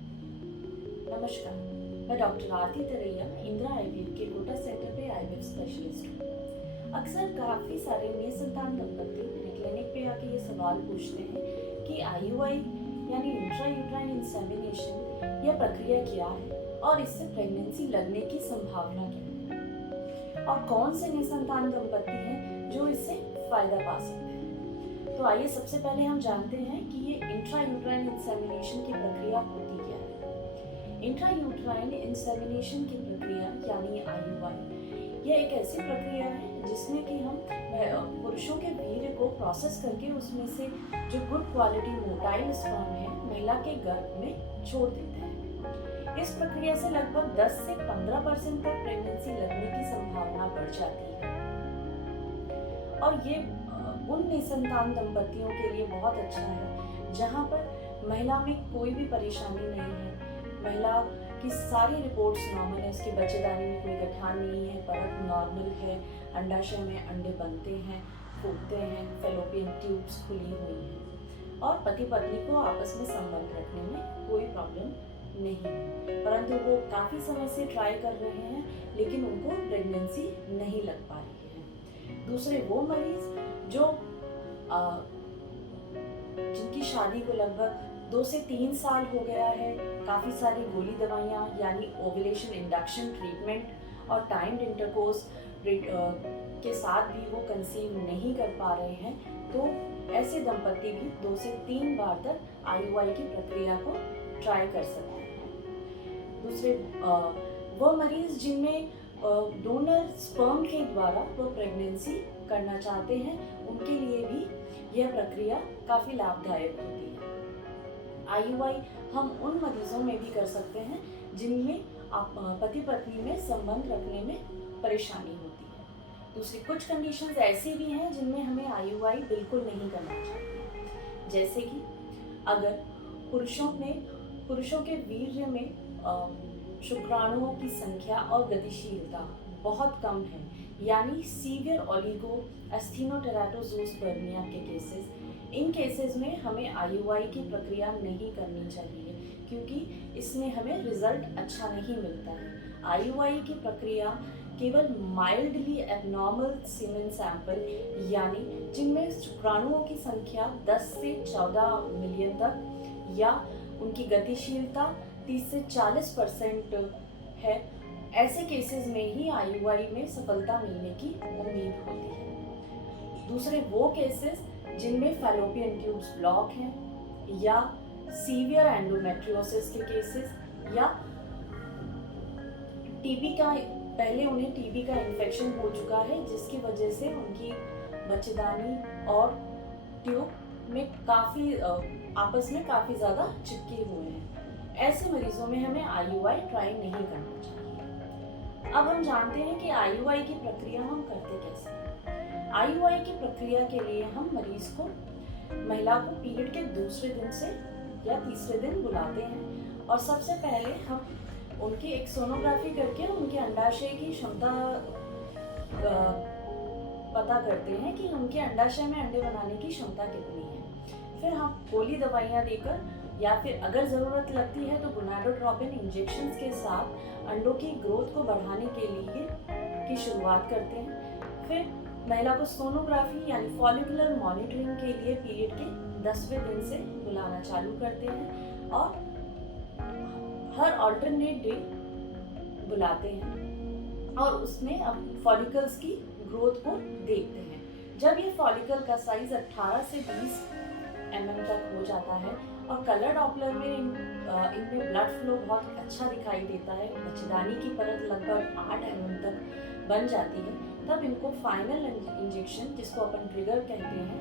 नमस्कार, मैं डॉक्टर आरती तरैया इंदिरा आईवीएफ के कोटा सेंटर पे आईवीएफ स्पेशलिस्ट हूँ। अक्सर काफ़ी सारे निसंतान दंपति मेरे क्लिनिक पे आके ये सवाल पूछते हैं कि आईयूआई यानी इंट्रा यूट्राइन इंसेमिनेशन यह प्रक्रिया क्या है और इससे प्रेगनेंसी लगने की संभावना क्या है और कौन से निसंतान दंपति हैं जो इससे फायदा पा सकते हैं। तो आइए सबसे पहले हम जानते हैं कि ये इंट्रा यूट्राइन इंसेमिनेशन की प्रक्रिया होती क्या है। इंट्रायूट्राइन इंसेमिनेशन की प्रक्रिया यानी आईयूआई यह एक ऐसी प्रक्रिया है जिसमें कि हम पुरुषों के वीर्य को प्रोसेस करके उसमें से जो गुड क्वालिटी मोटाइल स्पर्म है महिला के गर्भ में छोड़ देते हैं। इस प्रक्रिया से लगभग 10 से 15% तक प्रेगनेंसी लगने की संभावना बढ़ जाती है और ये उन निसंतान दंपतियों के लिए बहुत अच्छा है जहाँ पर महिला में कोई भी परेशानी नहीं है, महिला की सारी रिपोर्ट्स नॉर्मल है, उसकी बच्चेदानी में कोई गठान नहीं है, परत नॉर्मल है, अंडाशय में अंडे बनते हैं, फूटते हैं, फैलोपियन ट्यूब्स खुली हुई हैं और पति पत्नी को आपस में संबंध रखने में कोई प्रॉब्लम नहीं है। परंतु वो काफ़ी समय से ट्राई कर रहे हैं लेकिन उनको प्रेगनेंसी नहीं लग पा रही है। दूसरे वो मरीज जो जिनकी शादी को लगभग 2 से 3 साल हो गया है, काफ़ी सारी गोली दवाइयाँ यानी ओव्यूलेशन इंडक्शन ट्रीटमेंट और टाइम्ड इंटरकोर्स के साथ भी वो कंसीव नहीं कर पा रहे हैं, तो ऐसे दंपति भी 2 से 3 बार तक आईयूआई की प्रक्रिया को ट्राई कर सकते हैं। दूसरे वो मरीज जिनमें डोनर स्पर्म के द्वारा वो प्रेगनेंसी करना चाहते हैं, उनके लिए भी यह प्रक्रिया काफ़ी लाभदायक होती है। आईयूआई हम उन मरीजों में भी कर सकते हैं जिनमें पति पत्नी में संबंध रखने में परेशानी होती है। दूसरी कुछ कंडीशंस ऐसी भी हैं जिनमें हमें आईयूआई बिल्कुल नहीं करना चाहिए, जैसे कि अगर पुरुषों के वीर्य में शुक्राणुओं की संख्या और गतिशीलता बहुत कम है यानी सीवियर ओलिगो एस्थेनोटेराटोजोस्पर्मिया के केसेस, इन केसेस में हमें आईयूआई की प्रक्रिया नहीं करनी चाहिए क्योंकि इसमें हमें रिजल्ट अच्छा नहीं मिलता है। आईयूआई की प्रक्रिया केवल माइल्डली एबनॉर्मल सीमेन सैंपल यानी जिनमें शुक्राणुओं की संख्या 10 से 14 मिलियन तक या उनकी गतिशीलता 30 से 40% है, ऐसे केसेस में ही आईयूआई में सफलता मिलने की उम्मीद होती है। दूसरे वो केसेस जिनमें फैलोपियन ट्यूब्स ब्लॉक हैं या सीवियर एंडोमेट्रियोसिस के केसेस या पहले उन्हें टीबी का इन्फेक्शन हो चुका है जिसकी वजह से उनकी बच्चेदानी और ट्यूब में काफ़ी आपस में काफ़ी ज़्यादा चिपके हुए हैं, ऐसे मरीजों में हमें आईयूआई ट्राई नहीं करना चाहिए। अब हम जानते हैं कि आईयूआई की प्रक्रिया हम करते कैसे हैं। आईयूआई की प्रक्रिया के लिए हम मरीज को महिला को पीरियड के दूसरे दिन से या तीसरे दिन बुलाते हैं और सबसे पहले हम उनकी एक सोनोग्राफी करके उनके अंडाशय की क्षमता पता करते हैं कि उनके अंडाशय में अंडे बनाने की क्षमता कितनी है। फिर हम गोली दवाइयाँ देकर या फिर अगर ज़रूरत लगती है तो गोनाडोट्रोपिन इंजेक्शंस के साथ अंडों की ग्रोथ को बढ़ाने के लिए की शुरुआत करते हैं। फिर महिला को सोनोग्राफी यानी फॉलिकुलर मॉनिटरिंग के लिए पीरियड के 10वें दिन से बुलाना चालू करते हैं और हर अल्टरनेट डे बुलाते हैं और उसमें अब फॉलिकल्स की ग्रोथ को देखते हैं। जब ये फॉलिकल का साइज 18 से 20 mm तक हो जाता है और कलर डॉपलर में इनमें ब्लड फ्लो बहुत अच्छा दिखाई देता है, बच्चेदानी की परत लगभग 8 mm तक बन जाती है, तब इनको फाइनल इंजेक्शन जिसको अपन ट्रिगर कहते हैं,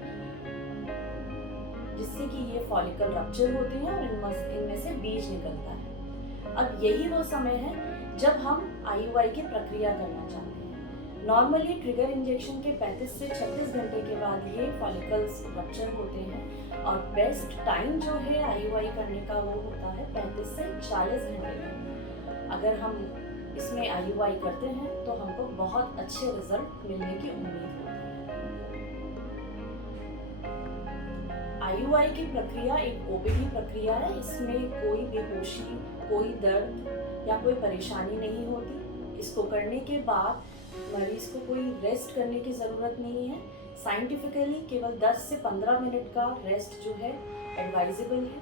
जिससे कि ये फॉलिकल रप्चर होती है और इनमें से बीज निकलता है। अब यही वो समय है जब हम आईयूआई की प्रक्रिया करना चाहते हैं। नॉर्मली ट्रिगर इंजेक्शन के 35 से 36 घंटे के बाद ये फॉलिकल्स रप्चर होते हैं और बेस्ट टाइम जो है आईयूआई करने का वो होता है 35 से 40 घंटे का। अगर हम इसमें आईयूआई करते हैं तो हमको बहुत अच्छे रिजल्ट मिलने की उम्मीद होती है। आईयूआई की प्रक्रिया एक ओपीडी प्रक्रिया है। इसमें कोई बेहोशी, कोई दर्द या कोई परेशानी नहीं होती। इसको करने के बाद मरीज को कोई रेस्ट करने की ज़रूरत नहीं है। साइंटिफिकली केवल 10 से 15 मिनट का रेस्ट जो है एडवाइजेबल है।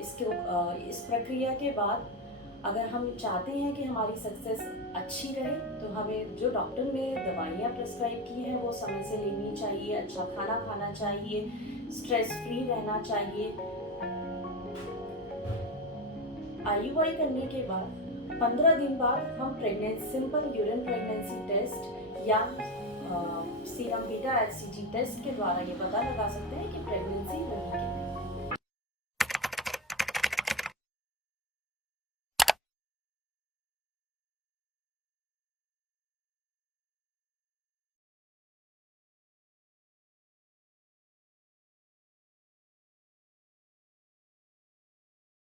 इस प्रक्रिया के बाद अगर हम चाहते हैं कि हमारी सक्सेस अच्छी रहे तो हमें जो डॉक्टर ने दवाइयाँ प्रेस्क्राइब की हैं वो समय से लेनी चाहिए, अच्छा खाना खाना चाहिए, स्ट्रेस फ्री रहना चाहिए। आईयूआई करने के बाद 15 दिन बाद हम सिंपल यूरिन प्रेगनेंसी टेस्ट या सीरम बीटा HCG टेस्ट के द्वारा ये पता लगा सकते हैं कि प्रेगनेंसी नहीं है।